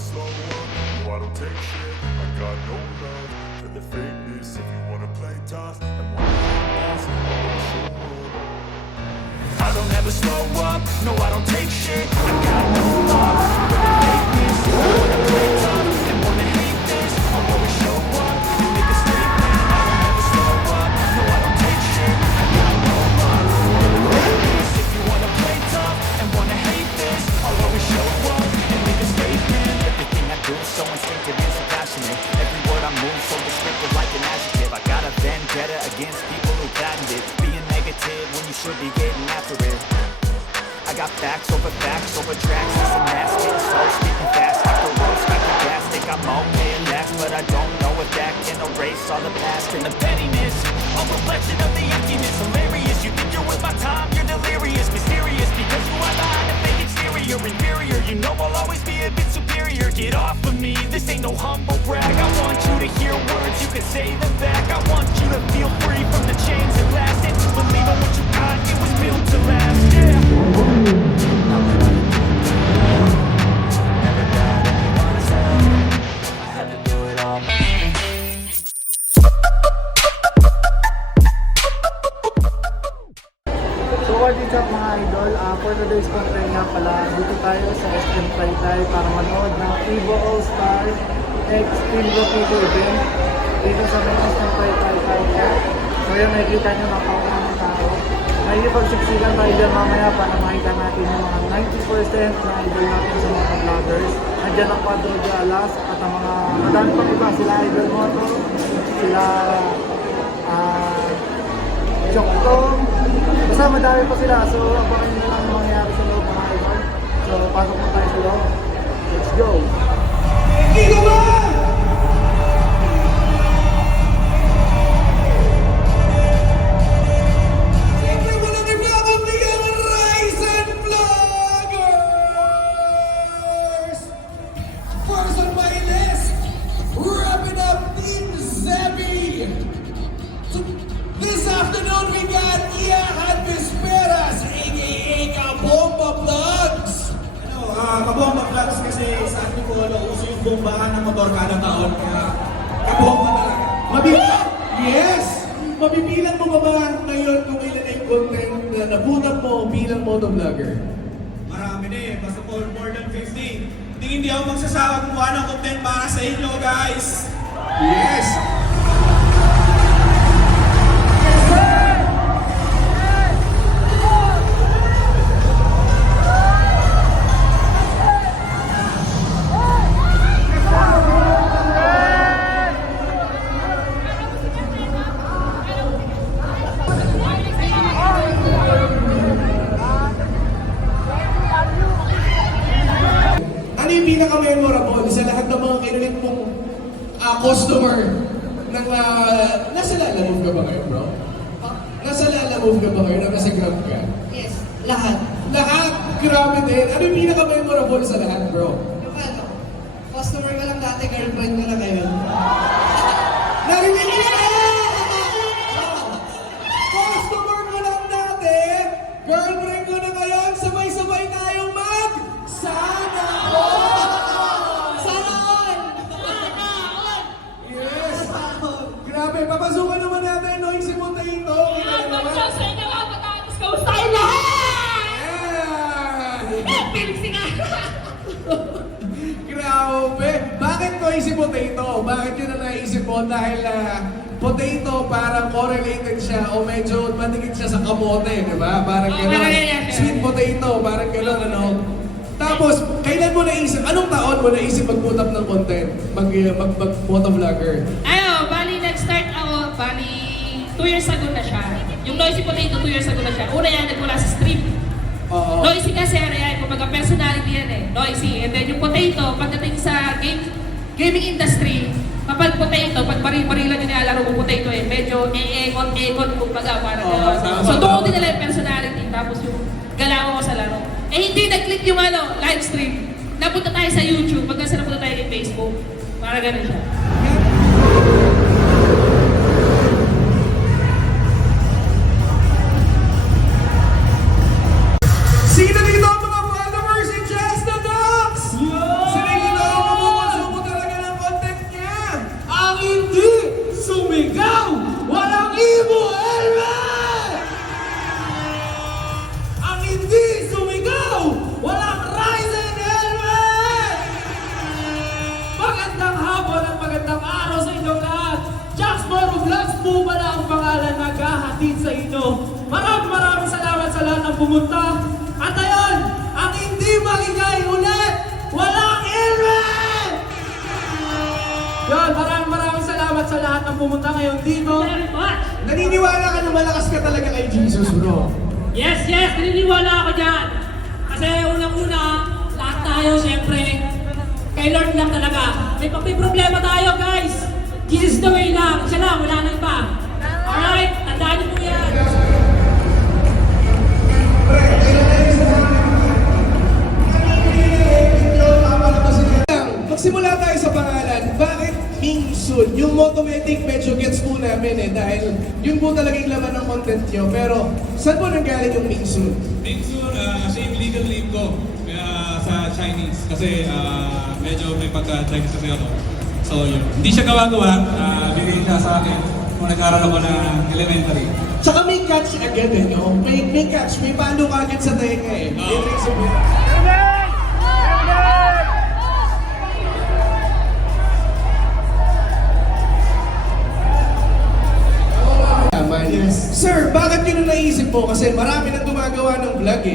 slow up, no I don't take shit. I got no love for the fakeness. If you wanna play tough and wanna hate this, I'll always show up. I don't ever slow up, no I don't take shit. I got no love for the fakeness. If you wanna play tough and wanna hate this, I'll always show up and make a statement. I don't ever slow up, no I don't take shit. I got no love for the fakeness. If you wanna play tough and wanna hate this, I'll always show up and make a statement. Everything I do is so instinctive and so passionate. Every word I move so descriptive like an adjective. I got a vendetta against people who patented being negative when you should be getting after it. I got facts over tracks, this and that. Spitting slow, speaking fast, after roast, after gas. Think I'm okay and last, but I don't know if that can erase all the past. And the pettiness, a reflection of the emptiness. Hilarious, you think you're worth my time, you're delirious. Mysterious, because you are behind a fake exterior. Inferior, you know I'll always be a bit superior. Get off of me, this ain't no humble brag. I want you to hear words, you can say them back. I want you to feel free from the chains that last. And believe in what you got, it was built to last, yeah. So what is up mga idol, for today's content nga pala, dito tayo sa SM Taytay para manood ng Evo All-Star X Team Rockito event dito sa mga SM Taytay. So yun, nakikita nyo napakaunang ng tao. Nakikipagsiksikan tayo dyan mamaya para makita natin yung mga 90% na idol natin sa mga vloggers. Nandiyan ang Padro de Alas at ang mga madami pang iba, sila Idol Moto, sila Choktong. Basta madami pa sila, so abangan nyo lang yung mangyayari sa loob mga idol. So pasok na tayo sa loob. Let's go! Siyempre walang ibababigyan ng Rise and Vloggers! First on my list, wrapping up Team Zebi. This afternoon we got Ian Visperas, aka Kabomba Vlogs. Kabomba Vlogs kasi sa atin ko uso yung bombahan ng motor kada taon. Kaya kabomba talaga. Mabilang! Yes! Mabibilang mo ba ngayon kung ilan ay content na nabutan mo bilang motovlogger? Marami na eh. Basta more than 50. Hindi ako magsasawa kumuha ng content para sa inyo guys. Yes! Ano yung pinaka-memorable sa lahat ng mga kinulit mong customer ng nasa Lala Move ka ba ngayon, bro? Nasa Lala Move ka ba ngayon? Nasa Grab ka? Yes, lahat. Lahat! Grabe din! Ano yung pinaka-memorable sa lahat, bro? Yung ano, customer ko lang dati, girlfriend ko na ngayon. Narinig niyo na! Customer mo lang dati, girlfriend ko na ngayon, sabay-sabay tayong sana all! Sana all! Yes! Grabe, papasukan naman natin, no? Yung si Montayito. Mag-show sa inyo nga, matapos kamustahin lahat! Pilisin nga! Grabe! Bakit ko isip potato? Bakit yun ang naisip mo? Dahil potato parang correlated siya o medyo matigit siya sa kamote, di ba? Parang gano'n. Sweet potato, parang gano'n, ano? Tapos, kailan mo naisip, anong taon mo naisip mag-put up ng content? Mag-motovlogger? Bali, nag-start ako, 2 years ago na siya. Yung Noisy Potato, 2 years ago na siya. Una yan, nagmula sa stream. Oo. Noisy kasi, yan, kumbaga personality yan eh. Noisy. And then yung Potato, pagdating sa gaming industry, kapag Potato, pag baril-barilan yung nilalaro ko Potato eh, medyo e-ekon, kumbaga, parang gano'n. So doon din nila yung personality, tapos yung galaw ko sa laro. Eh hindi nag-click yung live stream. Napunta tayo sa YouTube, pagkasa napunta tayo kay Facebook. Parang gano'n siya. Sino dito ang mga followers ni Just the Dogs? Sino dito ang pumunta. At ayun, ang hindi maligay ulit, walang helmet! Yun, maraming salamat sa lahat ng pumunta ngayon dito. Very much. Naniniwala ka na malakas ka talaga kay Jesus, bro. Yes, naniniwala ako dyan. Kasi unang-una, lahat tayo, syempre, kay Lord lang talaga. May problema tayo, guys. Jesus the way lang. Siya lang, wala na iba. Alright, tandaan niyo po yan. Magsimula tayo sa pangalan. Bakit Ming Sun? Yung Motomatic medyo gets po namin dahil yun po talagang laman ng content nyo. Pero saan po nanggaling yung Ming Sun? Mingsun, siya yung legal name ko sa Chinese kasi medyo may pagka-Chinese kasi ako. So yun, hindi siya gawa-gawa, bigay siya sa akin kung nag-aaral ako ng elementary. Tsaka may catch agad no? May catch, may palo ka agad sa tenga Oo. Yun yung sabihin. Yes. Sir, bakit yun ang naisip mo? Kasi marami nang gumagawa ng vlog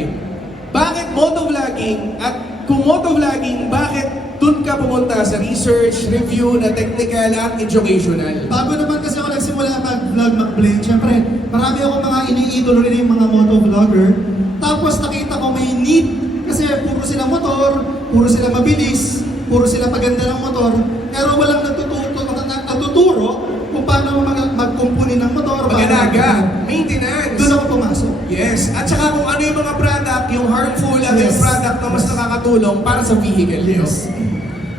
Bakit motovlogging? At kung motovlogging, bakit dun ka pumunta sa research, review, na technical at educational? Bago naman kasi ako nagsimula mag-vlog, mag-blade, syempre, marami ako mga iniidolo rin yung mga motovlogger. Tapos nakita ko may need, kasi puro sila motor, puro sila mabilis, puro sila paganda ng motor, pero walang natuturo kung paano mag-kumpuni ng motor. Pag-alaga, maintenance. Doon ako pumasok. Yes, at saka kung ano yung mga product, yung harmful at yung Yes. product na mas nakakatulong para sa vehicle nyo. Yes.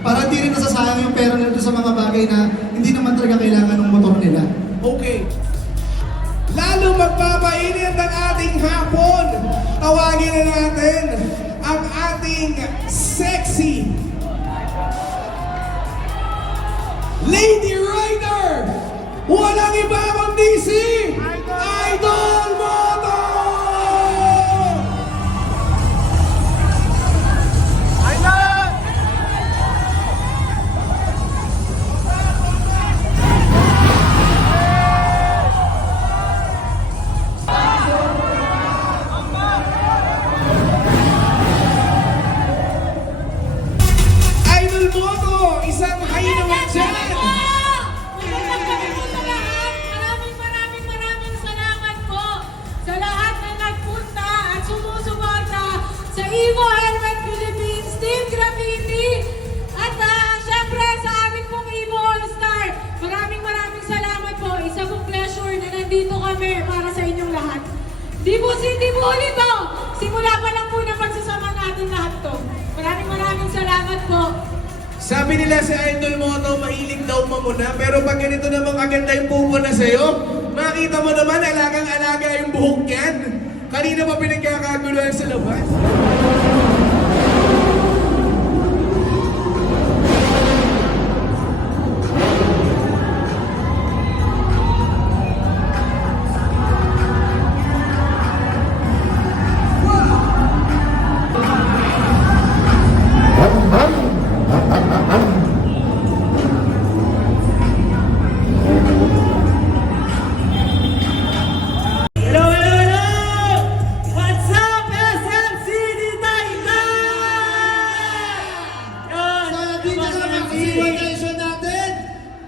Para di rin nasasayang yung pera nila doon sa mga bagay na hindi naman talaga kailangan ng motor nila. Okay. Lalo magpapainit ang ating hapon. Tawagin na natin ang ating sexy Lady Rider! Walang iba kundi si Idol Moto! Idol Moto! Isang hay naman dyan! Magandang gabi po sa lahat. Maraming salamat po sa lahat na nagpunta at sumusuporta sa Evo Helmet Philippines, Team Graffiti, at syempre sa amin pong Evo All-Star. Maraming salamat po. Isa pong pleasure na nandito kami para sa inyong lahat. Dibu City po ulit to. Simula pa lang po na pagsasama natin lahat to. Maraming salamat po. Sabi nila si Idol Moto, mahilig daw mamuna, pero pag ganito namang aganda yung pupo na sa'yo, makita mo naman, alagang-alaga yung buhok niyan. Kanina pa pinagkakaguluhan sa labas. Hello! What's up, SMCD Taytay? Yun! So, nandito na naman SMCD. kasi vacation natin.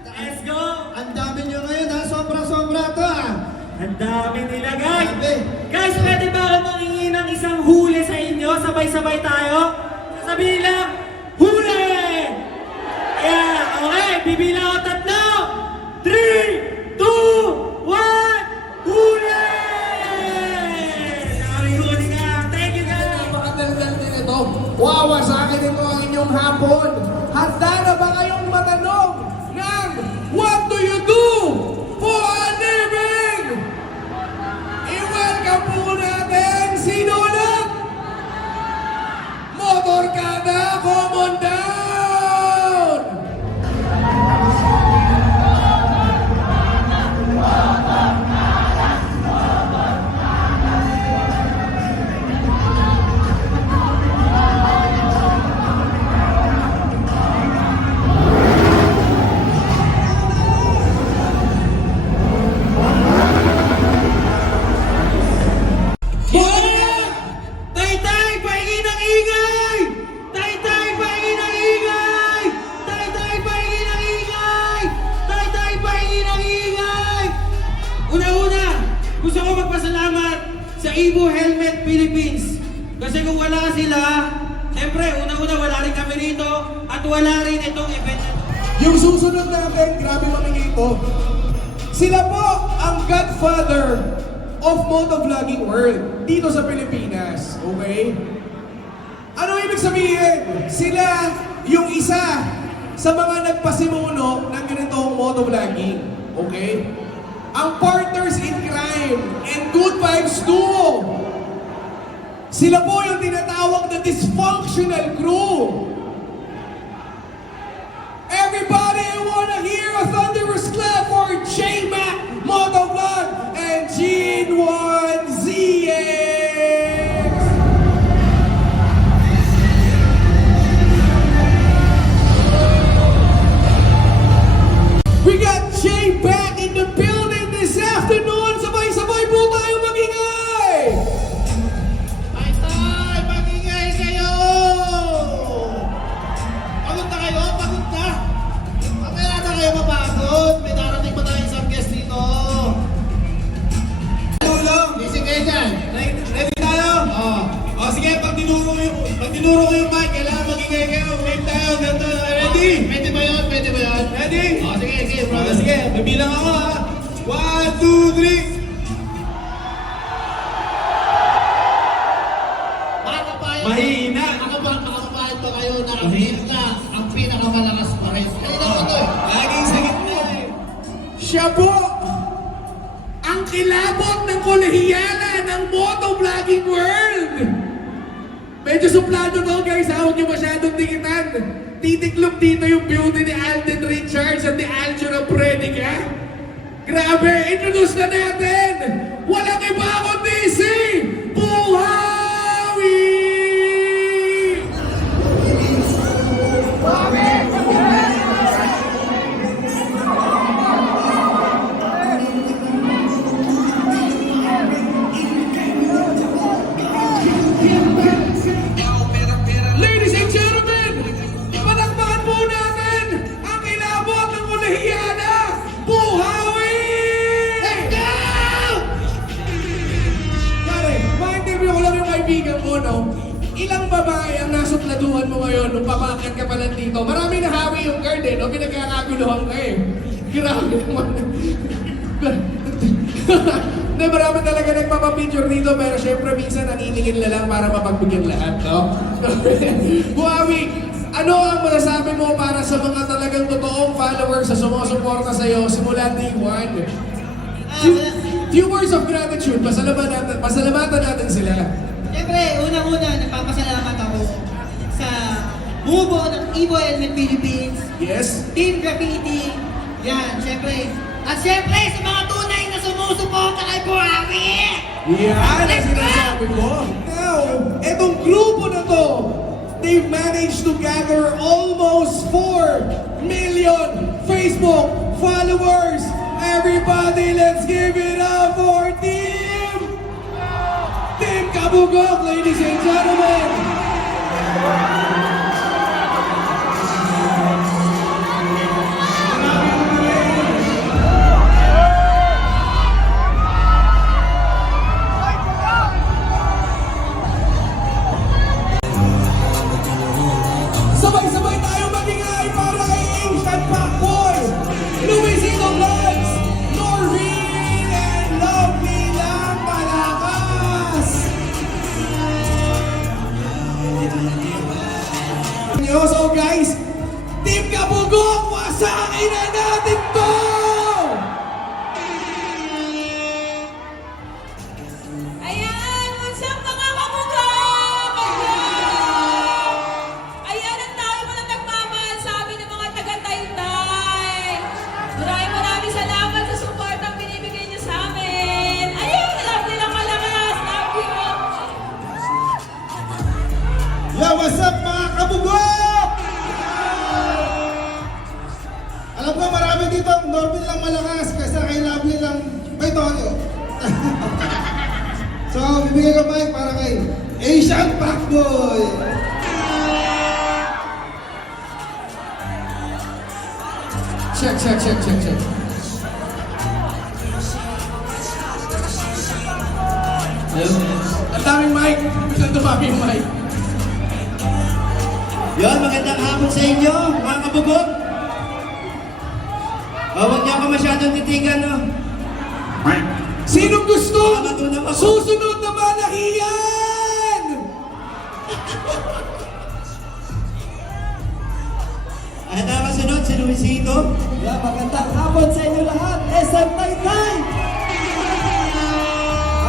Let's go! Ang dami nyo ngayon ha, sobra-sobra to ha. Ang dami nila, guys! Grabe. Guys, pwede ba ako mangingi ng isang huli sa inyo? Sabay-sabay tayo? Sasabihin lang, huli! Yeah, okay, bibilang ako tatlo! 3, 2, 1, huli! Daming huli nga! Thank you, guys! Napakadaldal din ito. Wawasakin ito ang inyong hapon. Handa na ba kayong matanong ng What do you do for a living? I-welcome po natin si Donut! Motorkada Evo Helmet Philippines. Kasi kung wala sila, siyempre, una-una wala rin kami rito at wala rin itong event na to. Yung susunod natin, grabe mamingay ito. Sila po ang godfather of motovlogging world dito sa Pilipinas. Okay? Ano ibig sabihin? Sila yung isa sa mga nagpasimuno ng ganitong motovlogging. Okay? Ang partners in crime and good vibes duo. Sila po yung tinatawag na dysfunctional crew. Everybody, I wanna hear a thunderous clap for J-Mac Motovlog and Gene1ZX! We got Jay back in the building this afternoon. Sabay-sabay po tayo magingay! Tay, magingay kayo! Pagod na kayo? Pagod na? Mamaya na kayo mapagod. May darating pa tayo isang guest dito. Tulong! Gising kayo dyan. Ready tayo? Oh. O sige, pag tinuro ko yung mic, kailangan magingay kayo. Wait tayo, ganito. Ready? Pwede ba yun? Pwede ba yun? Ready? Oh, sige, bro. Sige, bibilang ako ha. 1, 2, 3. Makakapayan. Mahina. Makakapayan pa kayo na ang pinakamalakas pa rin. Kanina ko to eh. Laging sa gitna eh. Siya po ang kilabot ng kolehiyala ng motovlogging world. Medyo suplado to guys ha, huwag niyo masyadong dikitan. Titiklop dito yung beauty ni Alden Richards at ni Aljura Predica. Grabe, introduce na natin! Walang iba kundi si Buhawi! Ladies and gentlemen, palakpakan po natin ang kilabot ng kolehiyala, Buhawi! Let's go! Pare, ma-interview ko lang yung kaibigan mo, no? Ilang babae ang nasupladuhan mo ngayon nung papakyat ka pa lang dito? Marami nahawi yung guard eh, no? Pinagkakaguluhan ka eh. Grabe naman. Hindi, marami talaga nagpapapicture dito, pero syempre minsan naniningin na lang para mapagbigyan lahat, no? Buhawi, ano ang masasabi mo para sa mga talagang totoong followers sa sumusuporta sa'yo simula day one? Few words of gratitude, pasalamatan natin sila. Siyempre, unang-una, nagpapasalamat ako sa bubo ng Evo Helmet Philippines, Yes? Team Graffiti, yan, siyempre. At siyempre, sa mga tunay na sumusuporta kay Buhawi! Yan ang sinasabi ko. Now, etong grupo na to, they've managed to gather almost 4 million Facebook followers. Everybody, let's give it up for Team Kabugok, ladies and gentlemen. Sabay-sabay tayo magingay para kay Instant Pacboy, Luisito Vlogs, Noreen, and Lovely Lang Malakas! So guys, Team Kabugok, wasakin na natin to! Ayan! What's up mga kabugok? Ayan! Ayan ang tao mo na nagmamahal sa amin ng mga taga-Taytay. Maraming salamat sa support ang binibigay niyo sa amin. Ayan! Love nila malakas! Love you! Yo, what's up mga kabugok? Alam ko marami dito ang Norvin lang malakas kasi kay Lovely lang may tono. So, bibigay ko mic para kay Asian Pacboy. Check. Ang daming mic. Biglang dumami yung mic. Yon, magandang hapon sa inyo, mga kabubog. Huwag niyo ako masyadong titigan, no? Sinong gusto? Matutunan ako. Susunod na malahiyan! At ang kasunod, si Luisito. Yeah, magandang hapon sa inyo lahat. SM Taytay!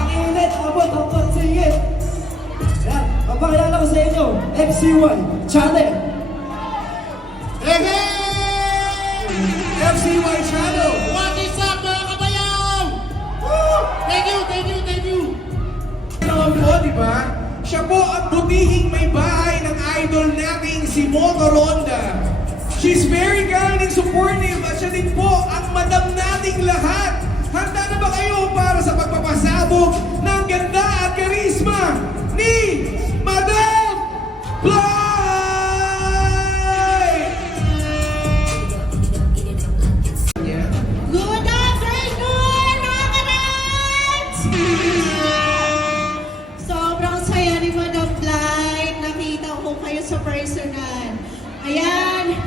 Ang init, abot ang pagsingit. Yan, papakilala ko sa inyo, FCY Channel. Hey, hey! FCY Channel! What is up mga kabayaw? Woo! Thank you, thank you, thank you. Naman po, di ba? Siya po ang butihing may bahay ng idol nating si Moto Ronda. She's very kind and supportive at siya din po ang madam nating lahat. Handa na ba kayo para sa pagpapasabog ng ganda at karisma ni Madam Bly? Good afternoon, mga karats! Sobrang saya ni Madam Blight. Nakita ko kayo sa personal. Ayan.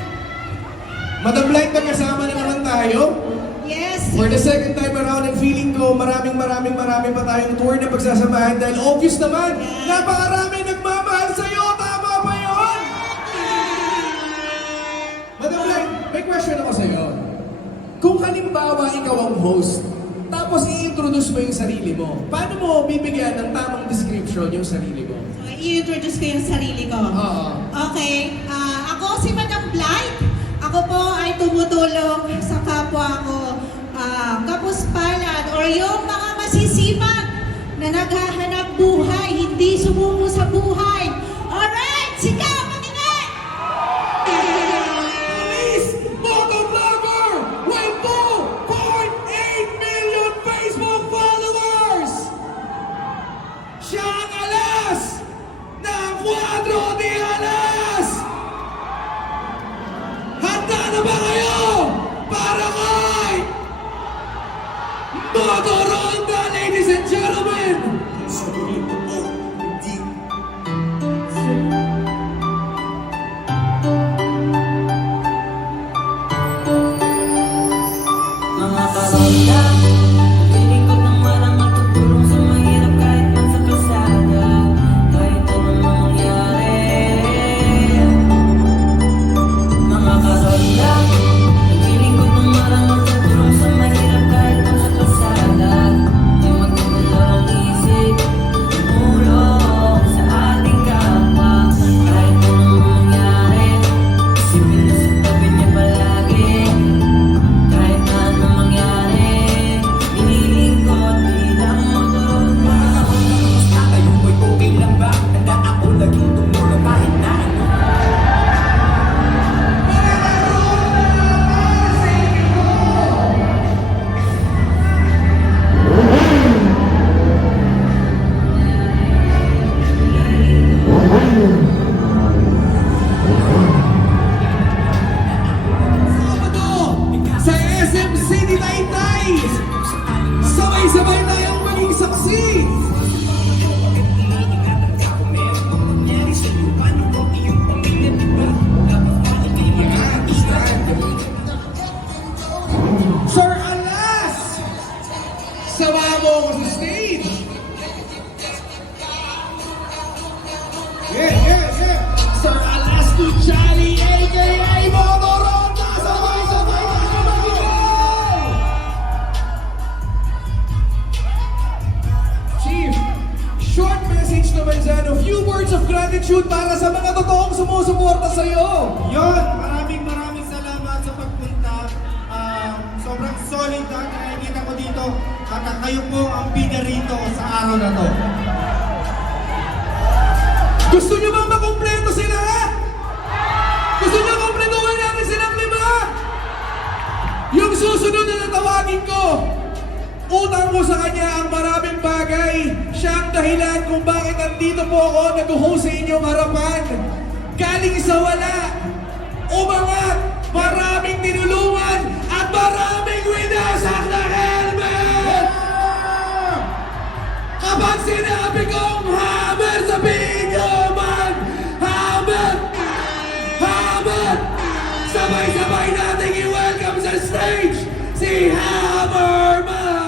Madam Blight, magkasama na naman tayo. Yes. For the second time around, and feeling ko maraming pa tayong tour na pagsasamahan dahil obvious naman, napakarami nagmamahal sa'yo. Tama ba yun? Madam Blight, may question ako sa'yo. Kung halimbawa ikaw ang host, tapos i-introduce mo yung sarili mo, paano mo bibigyan ng tamang description yung sarili mo? So, i-introduce ko yung sarili ko. Oo. Okay. Ako si Madam Blight. Ako po ay tumutulong sa kapwa ko, kapuspalad, or yung mga masisipag na naghahanap buhay, hindi sumuko sa buhay. Alright, sigaw, makinig! Police motovlogger with 2.8 million Facebook followers! Siya ang alas ng Cuadro de Alas! Handa na ba kayo para kay Moto Ronda, ladies and gentlemen? Mga karonda, piling ko ng marang matutulong sa mahirap kahit man sa kalsada, kahit anong mangyari. Mga karonda, piling ko ng marang matutulong sa mahirap kahit man sa kalsada, di magdadalawang isip, tumulong sa ating kapwa, kahit anong mangyari, isipin na sa tabi niya palagi. Kahit na anong mangyari, inilingkod bilang motor. Basta kayo mo'y okay lang ba? Handa ako laging tumulong kahit na ano. Sabado sa SM City Taytay. Sabay-sabay tayong maging saksi. Sir Alas! Sama mo ako sa stage. Yeah. Sir Alas to Charlie, a.k.a. Moto Ronda. Sabay-sabay tayo mag-go! Chief, short message naman dyan. A few words of gratitude para sa mga totoong sumusuporta sa'yo. Yon, maraming salamat sa pagpunta. Sobrang solid ang nakikita ko dito. At kayo po ang bida rito sa araw na to. Gusto nyo bang makompleto sila? Gusto nyo kompletuhin natin silang 5? Yung susunod na natawagin ko, utang ko sa kanya ang maraming bagay. Siya ang dahilan kung bakit nandito po ako nag-host sa inyong harapan. Galing sa wala, umangat, maraming tinulungan, at maraming winasak na helmet! Kapag sinabi Sabay-sabay nating i-welcome sa stage si Hammerman!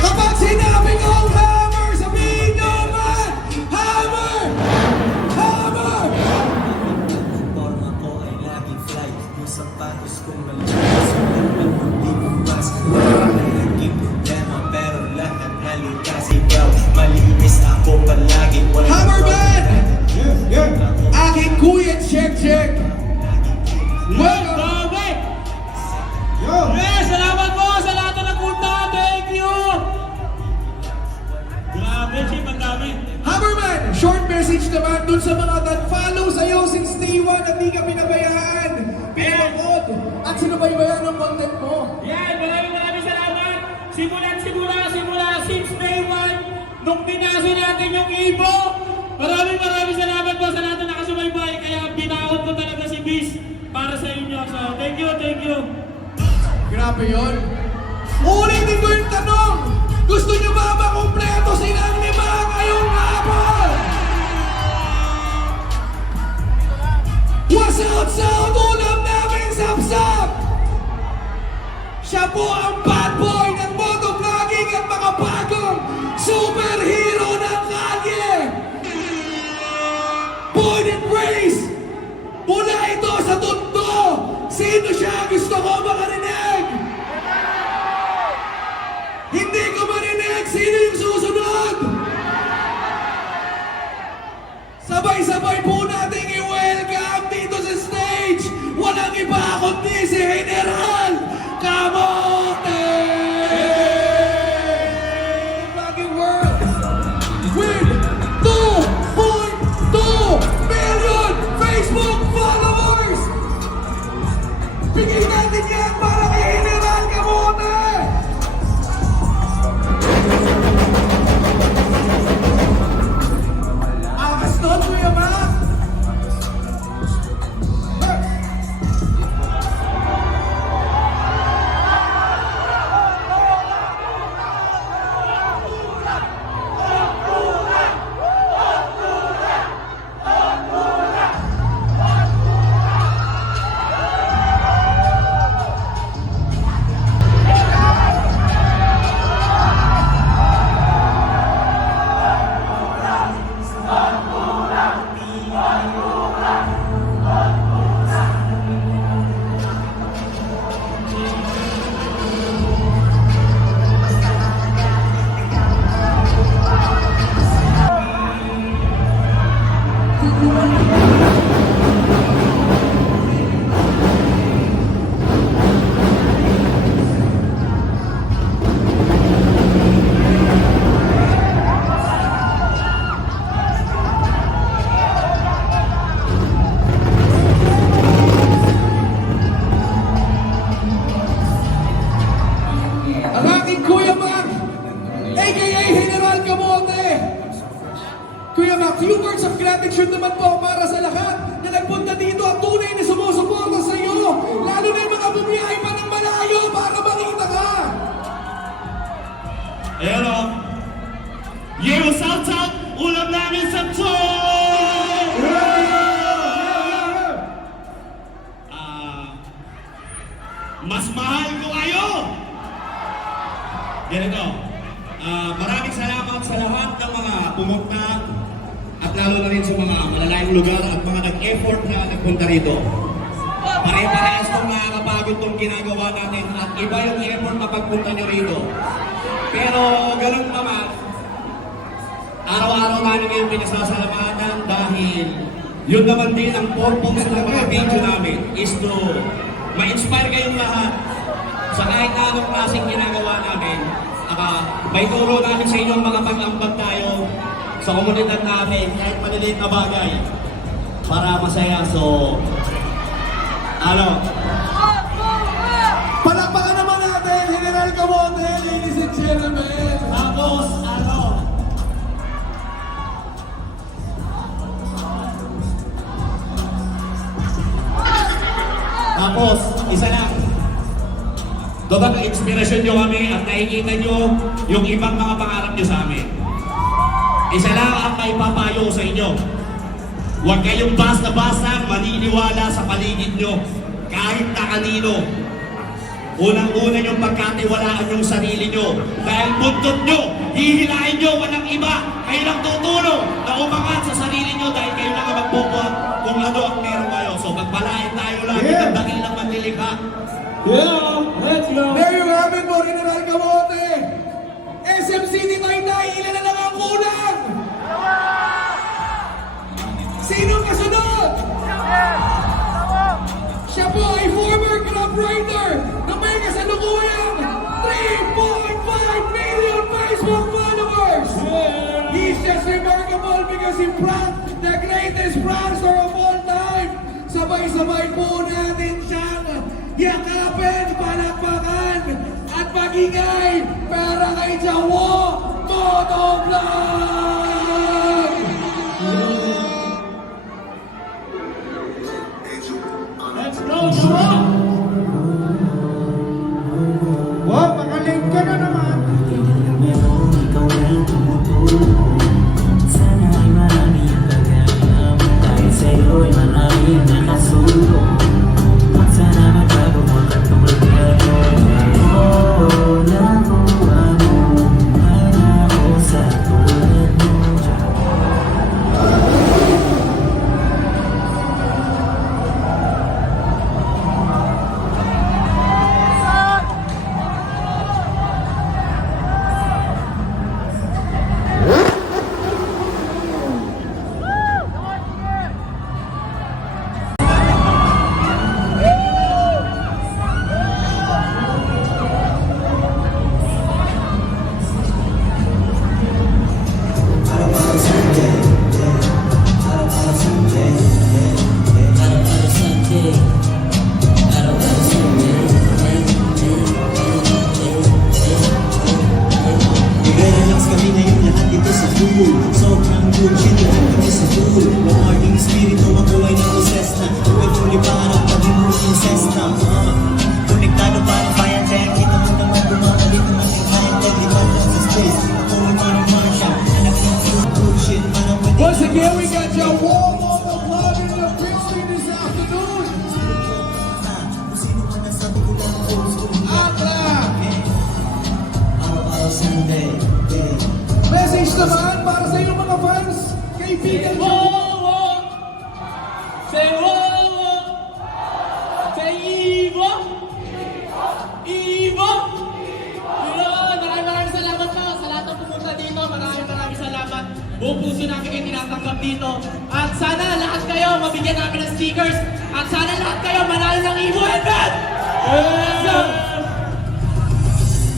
Kapag sinabing oh Hammer, sabihin nyo man, Hammer! Hammer! Forma ko ay laging fly. Yung sapatos kong nalabas ang hindi bukas. Wala naging problema pero lahat halikas. Ikaw, malinis ako palagi. Hammerman! Aking kuya, check! Welcome! Grabe! Yes, salamat po sa lahat na nagpunta. Thank you! Grabe, Chief, ang dami. Hammerman, short message naman dun sa mga nag-follow sa'yo since day one at di ka pinabayaan, pinapod, at sinubaybayan ng content mo. Yan, maraming salamat. Simula since day 1, nung pinaso natin yung Ibo. Maraming salamat po sa lahat na nakasubaybay. Kaya binawat ko talaga si Bis para sa inyo. So, thank you. Grabe yun. Ulitin ko yung tanong, gusto nyo ba makumpleto silang lima ngayong hapon? What's out, ulam namin sapsap! Siya po ang bad boy ng motovlogging at mga bagong superhero ng kalye! Born and raised! Mula ito sa Tondo! Sino siya? Gusto ko makarinig! Hindi ko marinig! Sino yung susunod? Sabay-sabay po nating i-welcome dito sa stage! Walang iba kundi si General Camote! Vlogging world with 2.2 million Facebook followers! Bigyan natin yan para kay General Camote! Akas doon, Kuya Mac! Ang aking Kuya Mac, a.k.a. General Camote. Kuya Mac, few words of gratitude naman po para sa lahat na nagpunta dito at tunay na sumusuporta sa iyo. Lalo na yung mga bumiyahe pa ng malayo para makita ka. Hello. Yo, shout out. Ulam namin sa mas mahal ko kayo. Ganito, maraming salamat sa lahat ng mga pumunta at lalo na rin sa mga malalayong lugar at mga nag-effort na nagpunta rito. Pare-parehas itong nakakapagod itong ginagawa natin at iba yung effort na pagpunta nyo rito. Pero ganun naman, araw-araw namin ngayon pinasasalamatan dahil yun naman din ang purpose ng mga video namin is to ma-inspire kayong lahat sa kahit na anong klaseng ginagawa namin. May turo namin sa inyo ang mga pag-ambag tayo sa komunidad namin kahit maliliit na bagay para masaya. So, Palakpakan naman natin, General Camote, ladies and gentlemen. Tapos, isa lang. Dapat inspirasyon nyo kami at nakikita nyo yung ibang mga pangarap nyo sa amin. Isa lang ang may papayo sa inyo. Huwag kayong basta-basta maniniwala sa paligid nyo, kahit na kanino. Unang-una yung pagkatiwalaan yung sarili nyo. Dahil buntot nyo, hihilahin nyo, walang iba. Kayo lang tutulong na umangat sa sarili nyo dahil kayo lang ang magbubuhat kung ano ang meron kayo. So magpalain tayo lagi ng dakilang manlilikha. There you have it po, General Camote. SM City Taytay, ilan na lang ang kulang? Sinong kasunod? Siya po ay former club rider na may kasalukuyang 3.5 million Facebook followers. He's just remarkable because he brought the greatest prankster of all time. Sabay-sabay po natin siyang yakapin, palakpakan, at magingay para kay Jawo Motovlog! Let's go, Jawo! Wow, makalig ka na naman. Ikaw ay tumutulong. Sana ay marami ang kagaya mo. Dahil sa'yo'y marami ang nakasulong. Sana magbago mo katulad ngayon. Nakuha mo, wala ako sa tulad mo. Relax kami ngayon lahat dito sa pool. Sobrang good, chill kami sa pool. Warning espiritu, mabuhay ng process na pwedeng liparang paging mo incest na. Konektado parang fire tank. Kita mo naman bumabalik ng ating high tech. Iba lang sa space, ako ay parang Martian. Anak ng bullshit, parang pwede. Once again, we got your wall on the vlog in the building this afternoon. Kung sino man nasabi ko lang old school. Araw-araw Sunday. Message naman para sa iyong mga fans, kaibigan mo. Say wow! Say Evo! Evo! Yun! Maraming salamat po sa lahat ng pumunta dito. Maraming salamat. Buong puso namin kayo tinatanggap dito. At sana lahat kayo mabigyan namin ng stickers. At sana lahat kayo manalo ng Evo Helmet!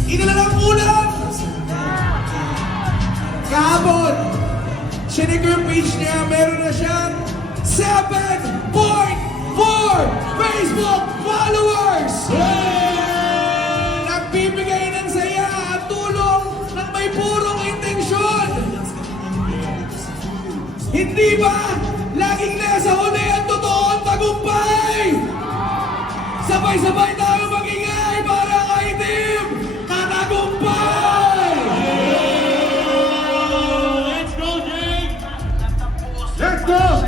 Inalang ulam! Kahapon, sinig yung page niya, meron na siyang 7.4 Facebook followers! Nagbibigay ng saya at tulong ng may purong intensyon! Hindi ba laging nasa huli ang totoong tagumpay? Sabay-sabay tayo magingay para kay Team Katagumpay! Let's go!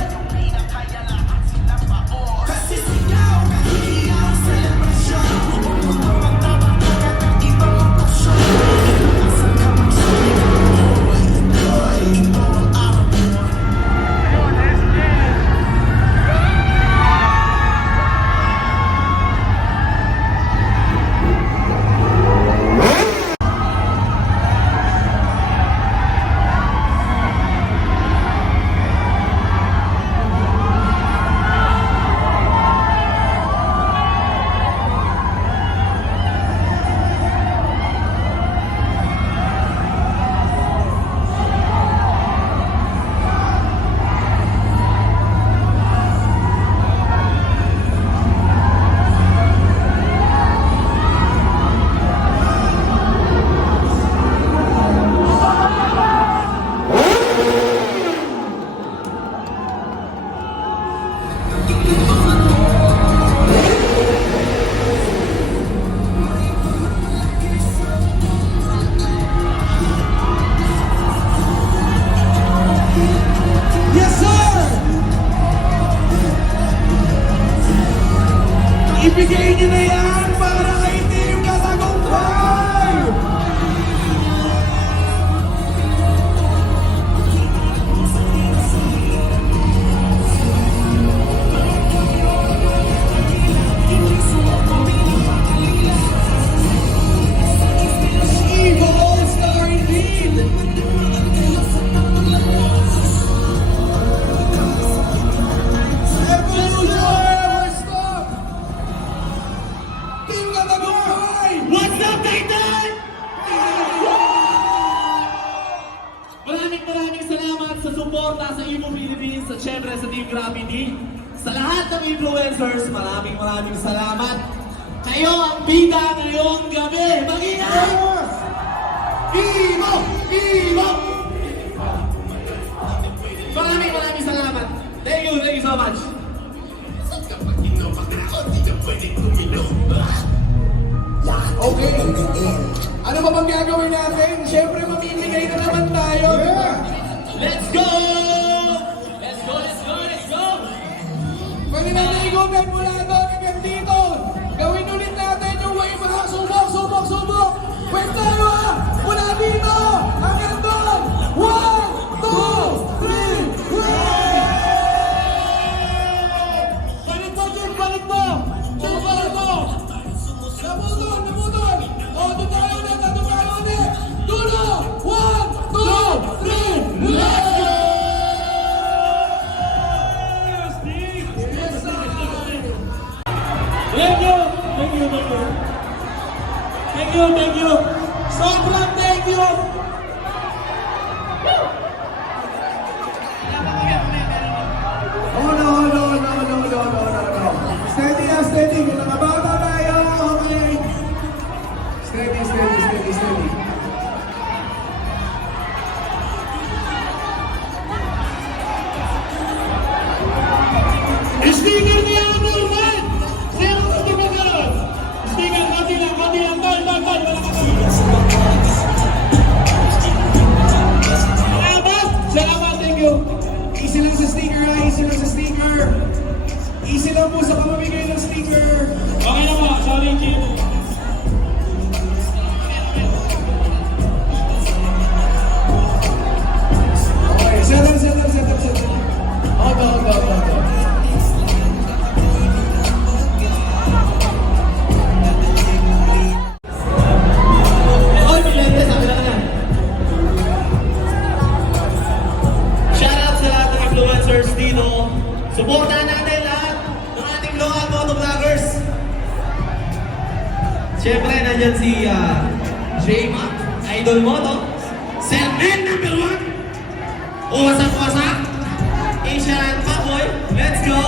at syempre sa Team Gravity. Sa lahat ng influencers, maraming salamat. Kayo ang bida ngayong gabi. Mag-ingat! Ibo! Ibo! Maraming salamat. Thank you so much. Okay. Ano ba bang gagawin natin? Siyempre, mamimigay na naman tayo. Let's go! Let's go! Pwede natin i-comment mula doon hanggang dito. Gawin ulit natin yung wave ha. Subok. Wave tayo ha. Mula dito hanggang doon. 1, 2, 3, wave! Balik mo, Jim! Balik mo! Naputol! O, doon tayo ulit. Dulo! 1, 2, 3, let's go! Yes, sir! Thank you! Sobrang thank you! Oh, no. Steady. Nakababa tayo. Okay. Steady. Sticker ni Amor, man! Sino ko tumagal? Sticker, konti lang, tol. Salamat, thank you. Easy lang sa sticker. Easy lang po sa pamamigay ng sticker. Okay na ba? Sorry, Jim. Okay, set up. Go. Oy, Milente, sabi na ka. Shoutout sa lahat ng influencers dito. Supportahan natin lahat ng ating local motovloggers. Siyempre, nandyan si J-Mac, idol mo, no? Sir N number 1. Wasak. Asian Papoy. Let's go.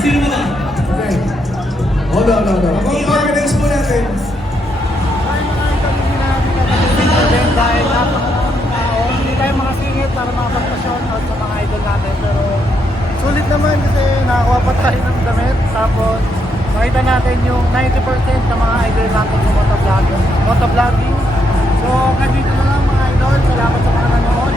Sino mo ba? Okay. Hold on. I-organize po natin. Dahil napakaraming tao, hindi tayo makasingit para makapag-shoutout sa mga idol natin. Pero sulit naman kasi nakakuha pa tayo ng damit. Tapos makita natin yung 90% ng mga idol natin yung motovlogging. So, nandito na lang mga idol. Salamat sa mga nanonood.